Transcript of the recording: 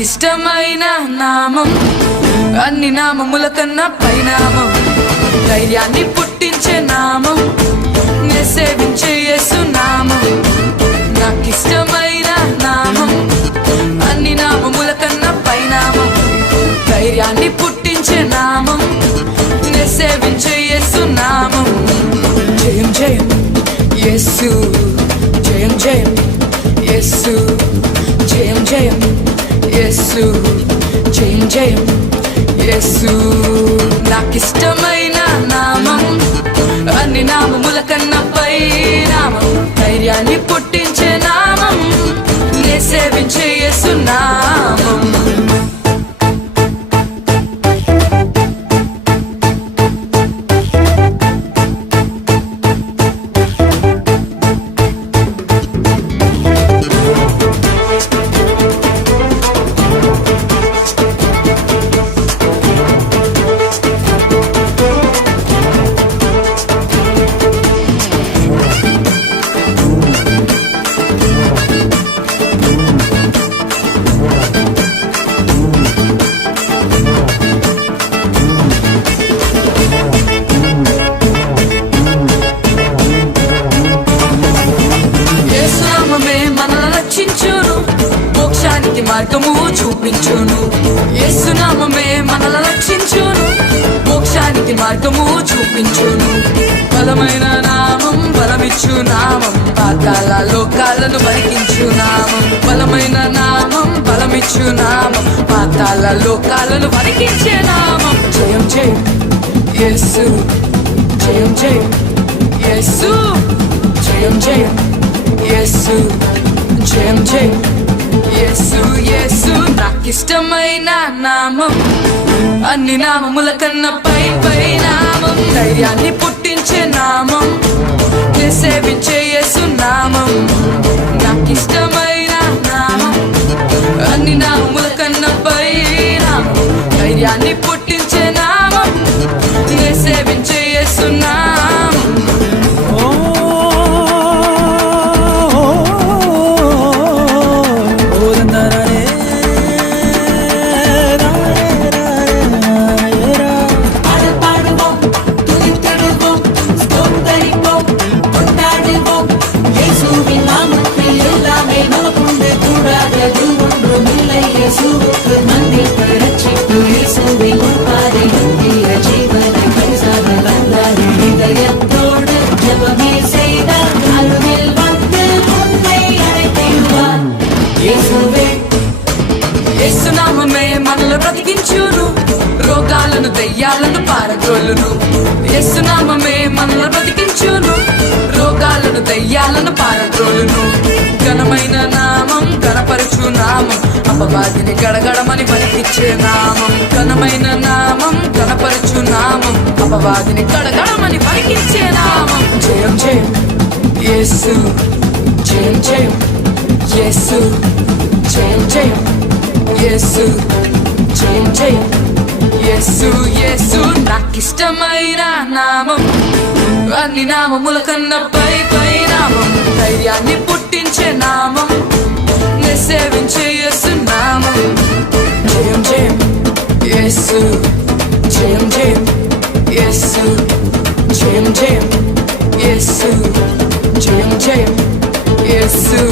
నాకిష్టమైన నామం అన్ని నామముల కన్నా పైనామం ధైర్యాన్ని పుట్టించే నామం నే సేవించే యేసు నామం నాకిష్టమైన నామం అన్ని నామముల కన్నా పైనామం ధైర్యాన్ని పుట్టించే నామం నే సేవించే యేసు నామం జయం జయం యేసు జయం జయం యేసు జయం జయం యేసు జయం జయం యేసు నాకిష్టమైన నామం అన్ని నామముల కన్నా పై నామం ధైర్యాన్ని పుట్టించే నామం నే సేవించే యేసు నామం మార్గము చూపించును యేసు నామమే మనల్ని రక్షించును మోక్షానికి మార్గము చూపించును బలమైన నామం బలమిచ్చు నామం పాతాళ లోకాలను వణికించు నామం బలమైన నామం బలమిచ్చు నామం పాతాళ లోకాలను వణికించే నామం జయం జయం యేసు జయం జయం యేసు జయం జయం యేసు జయం జయం యేసు యేసు నాకిష్టమైన నామం అన్ని నామముల కన్నా పై పై నామం ధైర్యాన్ని పుట్టించే నామం నే సేవించే యేసు నామం నాకిష్టమైన నామం అన్ని నామముల కన్నా పై నామం ధైర్యాన్ని పుట్టించే నామం నే సేవించే యేసు నామం యేసు నామమే మనల్ని బ్రతికించును రోగాలను దయ్యాలను పారద్రోలును యేసు నామమే మనల్ని బ్రతికించును రోగాలను దయ్యాలను పారద్రోలును ఘనమైన నామం ఘనపరచు నామం అపవాదిని గడగడమని పలికించే నామం ఘనమైన నామం ఘనపరచు నామం అపవాదిని గడగడమని పలికించే నామం జయం జయం యేసు జయం జయం యేసు జయం జయం యేసు జయం జయం యేసు యేసు నాకిష్టమైన నామం అన్ని నామముల కన్నా పై పై నామం ధైర్యాన్ని పుట్టించే నామం నే సేవించే యేసు నామం జయం జయం యేసు జయం జయం యేసు జయం జయం యేసు జయం జయం యేసు